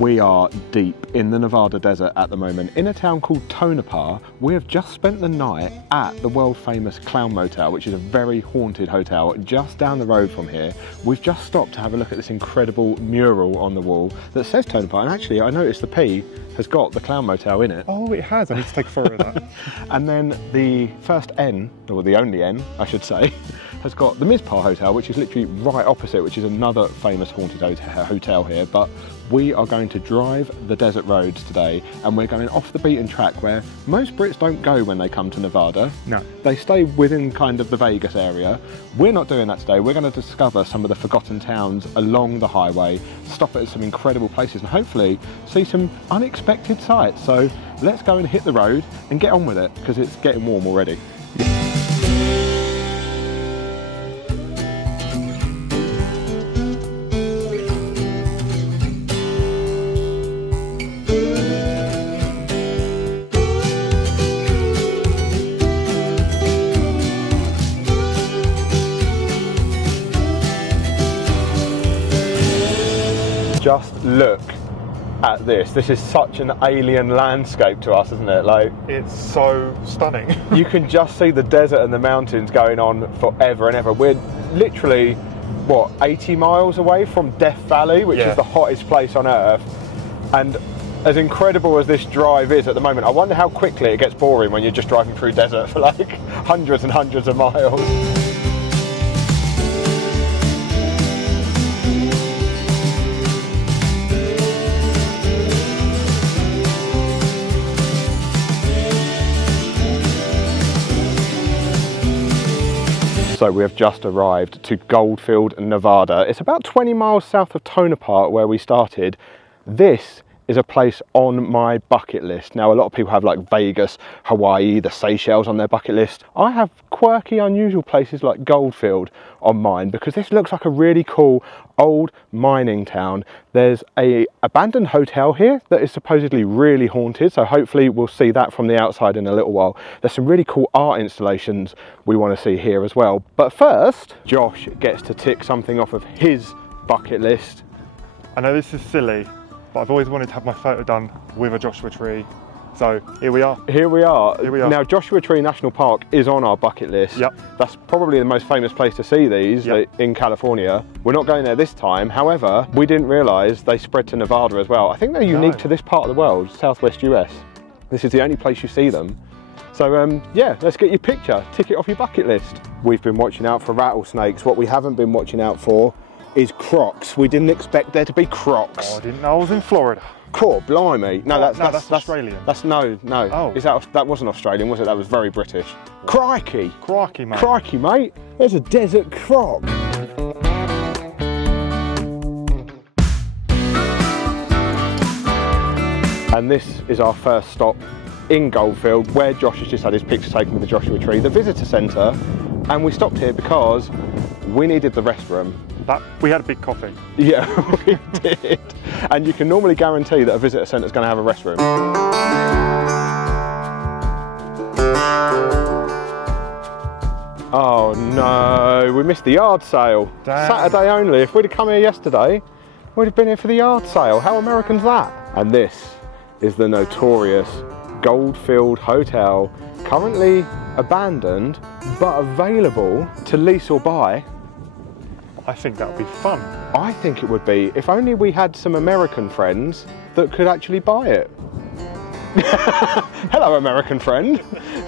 We are deep in the Nevada desert at the moment, in a town called Tonopah. We have just spent the night at the world famous Clown Motel, which is a very haunted hotel just down the road from here. We've just stopped to have a look at this incredible mural on the wall that says Tonopah, and actually I noticed the P has got the Clown Motel in it. Oh, it has. I need to take a photo of that. And then the first N, or the only N, I should say, has got the Mizpah Hotel, which is literally right opposite, which is another famous haunted hotel here. But we are going to drive the desert roads today, and we're going off the beaten track where most Brits don't go when they come to Nevada. No. They stay within kind of the Vegas area. We're not doing that today. We're going to discover some of the forgotten towns along the highway, stop at some incredible places, and hopefully see some unexpected sights. So let's go and hit the road and get on with it, because it's getting warm already. Just look at this. This is such an alien landscape to us, isn't it? Like, it's so stunning. You can just see the desert and the mountains going on forever and ever. We're literally, what, 80 miles away from Death Valley, which is the hottest place on earth. And as incredible as this drive is at the moment, I wonder how quickly it gets boring when you're just driving through desert for like hundreds and hundreds of miles. So we have just arrived to Goldfield, Nevada. It's about 20 miles south of Tonopah, where we started. This is a place on my bucket list. Now, a lot of people have like Vegas, Hawaii, the Seychelles on their bucket list. I have quirky, unusual places like Goldfield on mine, because this looks like a really cool old mining town. There's an abandoned hotel here that is supposedly really haunted, so hopefully we'll see that from the outside in a little while. There's some really cool art installations we want to see here as well. But first, Josh gets to tick something off of his bucket list. I know this is silly, but I've always wanted to have my photo done with a Joshua tree. So here we are. Here we are. Here we are. Now, Joshua Tree National Park is on our bucket list. Yep. That's probably the most famous place to see these in California. We're not going there this time. However, we didn't realise they spread to Nevada as well. I think they're unique to this part of the world, Southwest US. This is the only place you see them. So yeah, let's get your picture. Tick it off your bucket list. We've been watching out for rattlesnakes. What we haven't been watching out for is crocs. We didn't expect there to be crocs. Oh, I didn't know I was in Florida. Cool, blimey. No, that's Australian. That's no. Oh. That wasn't Australian, was it? That was very British. Crikey. Crikey, mate. Crikey, mate. There's a desert croc. And this is our first stop in Goldfield, where Josh has just had his picture taken with the Joshua Tree, the visitor centre. And we stopped here because we needed the restroom. We had a big coffee. Yeah, we did. And you can normally guarantee that a visitor centre is going to have a restroom. Oh no, we missed the yard sale. Damn. Saturday only. If we'd have come here yesterday, we'd have been here for the yard sale. How American's that? And this is the notorious Goldfield Hotel, currently abandoned, but available to lease or buy. I think that would be fun. I think it would be, if only we had some American friends that could actually buy it. Hello, American friend.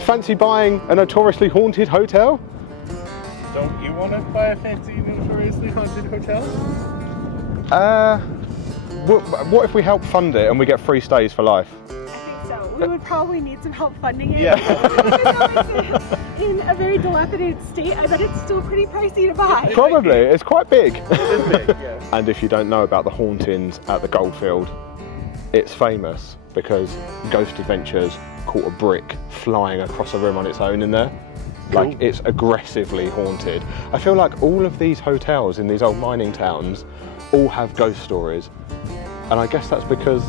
Fancy buying a notoriously haunted hotel? Don't you want to buy a fancy, notoriously haunted hotel? What if we help fund it and we get free stays for life? We would probably need some help funding it. Yeah. In a very dilapidated state, I bet it's still pretty pricey to buy. Probably, it's quite big. It is big, yeah. And if you don't know about the hauntings at the Goldfield, it's famous because Ghost Adventures caught a brick flying across a room on its own in there. Cool. Like, it's aggressively haunted. I feel like all of these hotels in these old mining towns all have ghost stories. And I guess that's because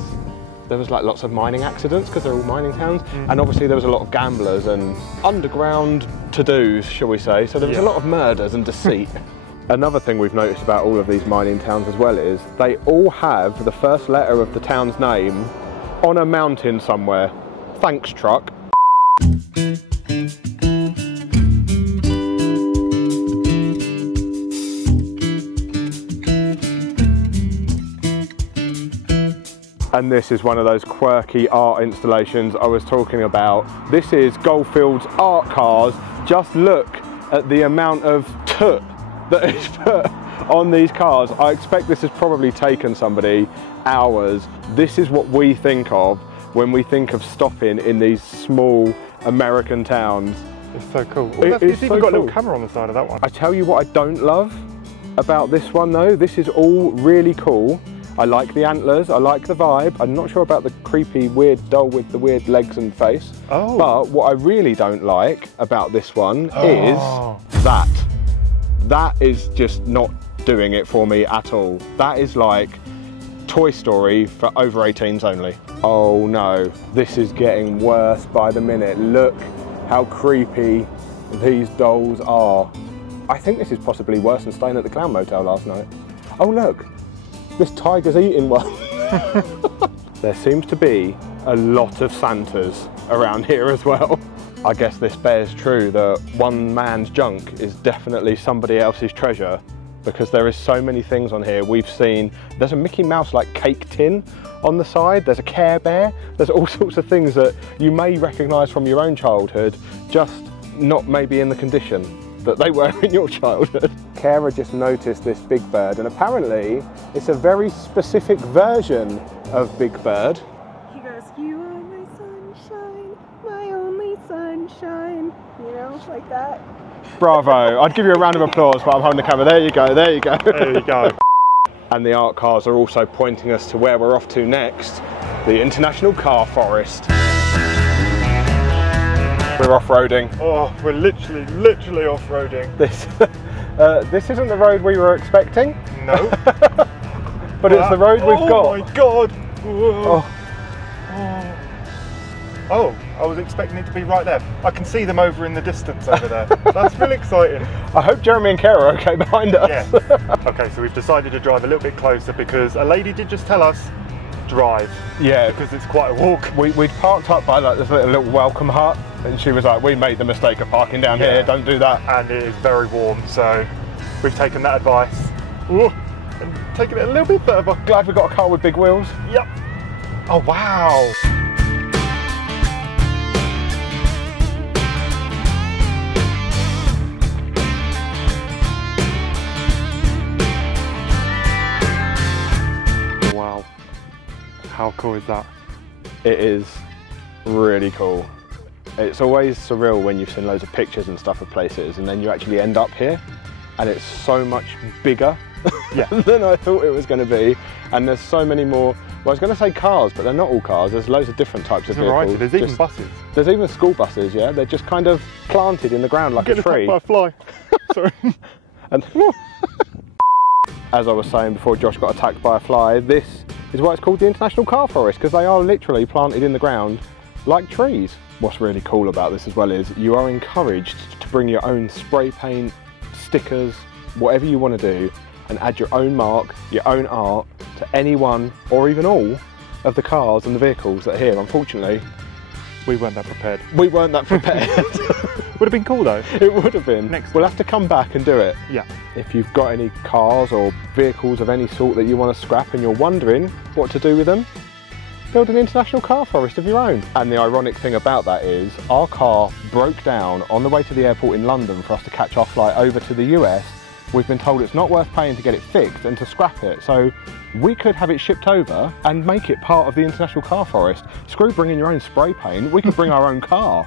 there was like lots of mining accidents because they're all mining towns, and obviously there was a lot of gamblers and underground to-dos, shall we say, so there was a lot of murders and deceit. Another thing we've noticed about all of these mining towns as well is they all have the first letter of the town's name on a mountain somewhere. Thanks, truck. And this is one of those quirky art installations I was talking about. This is Goldfield's art cars. Just look at the amount of toot that is put on these cars. I expect this has probably taken somebody hours. This is what we think of when we think of stopping in these small American towns. It's so cool. It's even got a little camera on the side of that one. I tell you what I don't love about this one though. This is all really cool. I like the antlers, I like the vibe. I'm not sure about the creepy, weird doll with the weird legs and face. Oh. But what I really don't like about this one is that. That is just not doing it for me at all. That is like Toy Story for over 18s only. Oh no, this is getting worse by the minute. Look how creepy these dolls are. I think this is possibly worse than staying at the Clown Motel last night. Oh look. This tiger's eating one. There seems to be a lot of Santas around here as well. I guess this bears true that one man's junk is definitely somebody else's treasure, because there is so many things on here. We've seen, there's a Mickey Mouse like cake tin on the side, there's a Care Bear, there's all sorts of things that you may recognise from your own childhood, just not maybe in the condition that they were in your childhood. Kara just noticed this Big Bird, and apparently it's a very specific version of Big Bird. He goes, "You are my sunshine, my only sunshine," you know, like that. Bravo, I'd give you a round of applause, but I'm holding the camera. There you go, there you go. There you go. And the art cars are also pointing us to where we're off to next, the International Car Forest. We're off-roading. Oh, we're literally off-roading. This isn't the road we were expecting. No. But it's the road we've got. Oh my God. Oh, I was expecting it to be right there. I can see them over in the distance over there. That's really exciting. I hope Jeremy and Kara are okay behind us. Yeah. Okay, so we've decided to drive a little bit closer because a lady did just tell us drive. Yeah. Because it's quite a walk. We'd parked up by like this little welcome hut, and she was like, "We made the mistake of parking down here, don't do that." And it is very warm, so we've taken that advice. Ooh, and taken it a little bit further. Glad we got a car with big wheels. Yep. Oh wow. Wow. How cool is that? It is really cool. It's always surreal when you've seen loads of pictures and stuff of places and then you actually end up here and it's so much bigger than I thought it was going to be, and there's so many more, well I was going to say cars, but they're not all cars, there's loads of different types of vehicles. There's even buses. There's even school buses, yeah, they're just kind of planted in the ground like a tree. By a fly. Sorry. And as I was saying before Josh got attacked by a fly, this is why it's called the International Car Forest, because they are literally planted in the ground like trees. What's really cool about this as well is you are encouraged to bring your own spray paint, stickers, whatever you want to do, and add your own mark, your own art to any one or even all of the cars and the vehicles that are here. Unfortunately, we weren't that prepared. We weren't that prepared. Would have been cool though. It would have been. We'll have to come back and do it. Yeah. If you've got any cars or vehicles of any sort that you want to scrap and you're wondering what to do with them, build an International Car Forest of your own. And the ironic thing about that is our car broke down on the way to the airport in London for us to catch our flight over to the US. We've been told it's not worth paying to get it fixed and to scrap it. So we could have it shipped over and make it part of the International Car Forest. Screw bringing your own spray paint, we could bring our own car.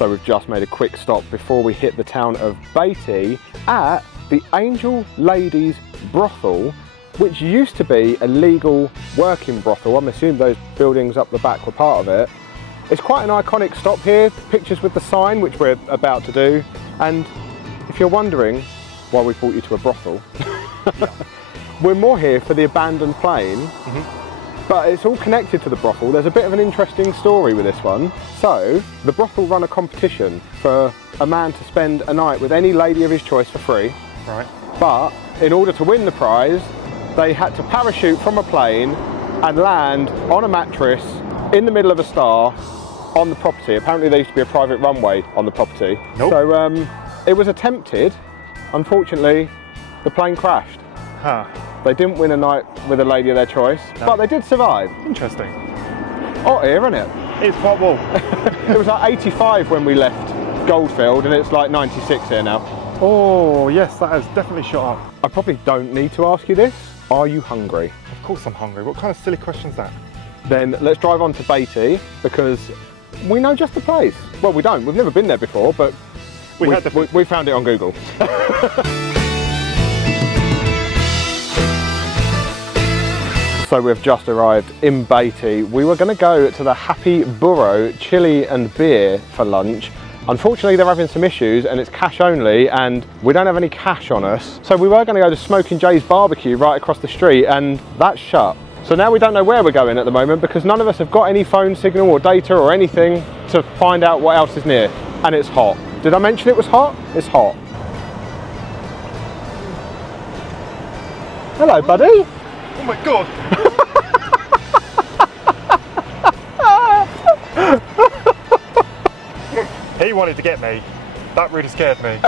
So we've just made a quick stop before we hit the town of Beatty at the Angel Ladies Brothel, which used to be a legal working brothel. I'm assuming those buildings up the back were part of it. It's quite an iconic stop here, pictures with the sign, which we're about to do. And if you're wondering why we brought you to a brothel, we're more here for the abandoned plane. But it's all connected to the brothel. There's a bit of an interesting story with this one. So, the brothel run a competition for a man to spend a night with any lady of his choice for free. Right. But in order to win the prize, they had to parachute from a plane and land on a mattress in the middle of a star on the property. Apparently there used to be a private runway on the property. Nope. So it was attempted. Unfortunately, the plane crashed. Huh. They didn't win a night with a lady of their choice, but they did survive. Interesting. Hot here, isn't it? It's quite warm. It was like 85 when we left Goldfield, and it's like 96 here now. Oh, yes, that has definitely shot up. I probably don't need to ask you this. Are you hungry? Of course I'm hungry. What kind of silly question is that? Then let's drive on to Beatty, because we know just the place. Well, we don't. We've never been there before, but we found it on Google. So we've just arrived in Beatty. We were going to go to the Happy Burro Chili and Beer for lunch. Unfortunately, they're having some issues and it's cash only and we don't have any cash on us. So we were going to go to Smoking Jay's Barbecue right across the street and that's shut. So now we don't know where we're going at the moment because none of us have got any phone signal or data or anything to find out what else is near. And it's hot. Did I mention it was hot? It's hot. Hello, buddy. Oh my God. He wanted to get me. That really scared me.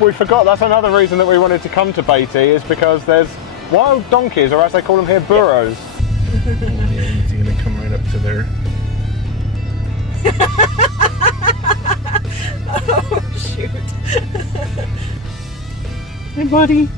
We forgot that's another reason that we wanted to come to Beatty is because there's wild donkeys, or as they call them here, burros. He's gonna come right up to there. Oh, shoot. Hey, buddy.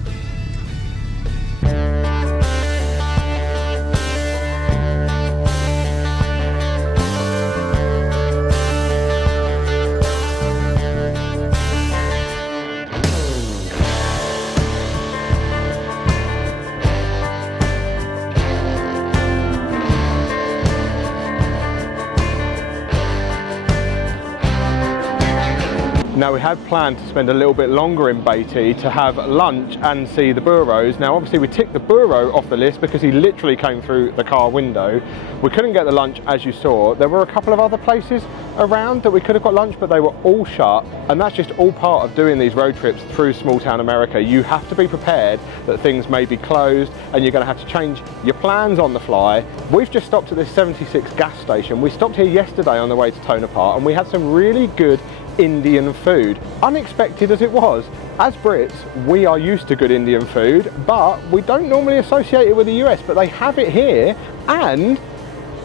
Now we had planned to spend a little bit longer in Beatty to have lunch and see the burros. Now obviously we ticked the burro off the list because he literally came through the car window. We couldn't get the lunch as you saw. There were a couple of other places around that we could have got lunch but they were all shut, and that's just all part of doing these road trips through small town America. You have to be prepared that things may be closed and you're going to have to change your plans on the fly. We've just stopped at this 76 gas station. We stopped here yesterday on the way to Tonopah and we had some really good Indian food, unexpected as it was. As Brits, we are used to good Indian food, but we don't normally associate it with the US, but they have it here, and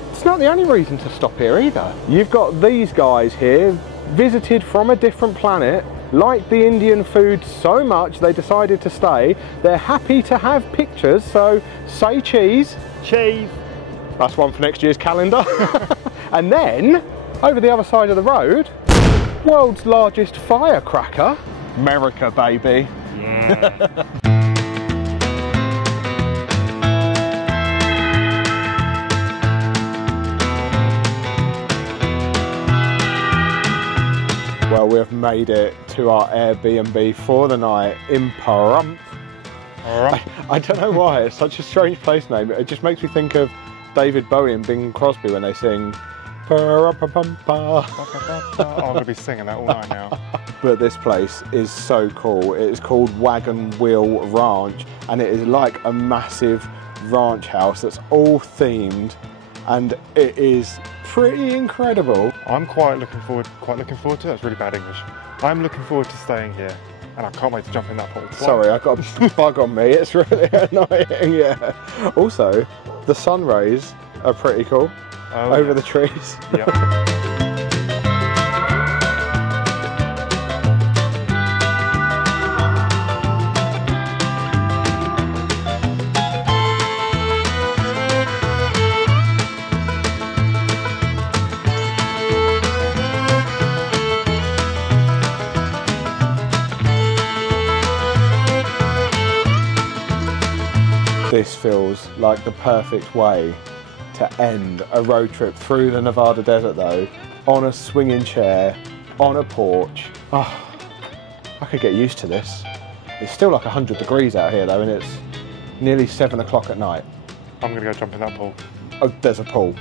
it's not the only reason to stop here either. You've got these guys here, visited from a different planet, liked the Indian food so much they decided to stay. They're happy to have pictures, so say cheese. Cheese. That's one for next year's calendar. And then, over the other side of the road, world's largest firecracker. America, baby. Yeah. Well, we have made it to our Airbnb for the night in Pahrump. I don't know why, it's such a strange place name. It just makes me think of David Bowie and Bing Crosby when they sing Oh, I'm going to be singing that all night now. But this place is so cool. It is called Wagon Wheel Ranch and it is like a massive ranch house that's all themed and it is pretty incredible. I'm quite looking forward to it. That's really bad English. I'm looking forward to staying here and I can't wait to jump in that pool. Sorry, I got a bug on me. It's really annoying, yeah. Also, the sun rays are pretty cool. Over the trees. Yep. This feels like the perfect way to end a road trip through the Nevada desert though, on a swinging chair, on a porch. Oh, I could get used to this. It's still like 100 degrees out here though, and it's nearly 7 o'clock at night. I'm gonna go jump in that pool. Oh, there's a pool.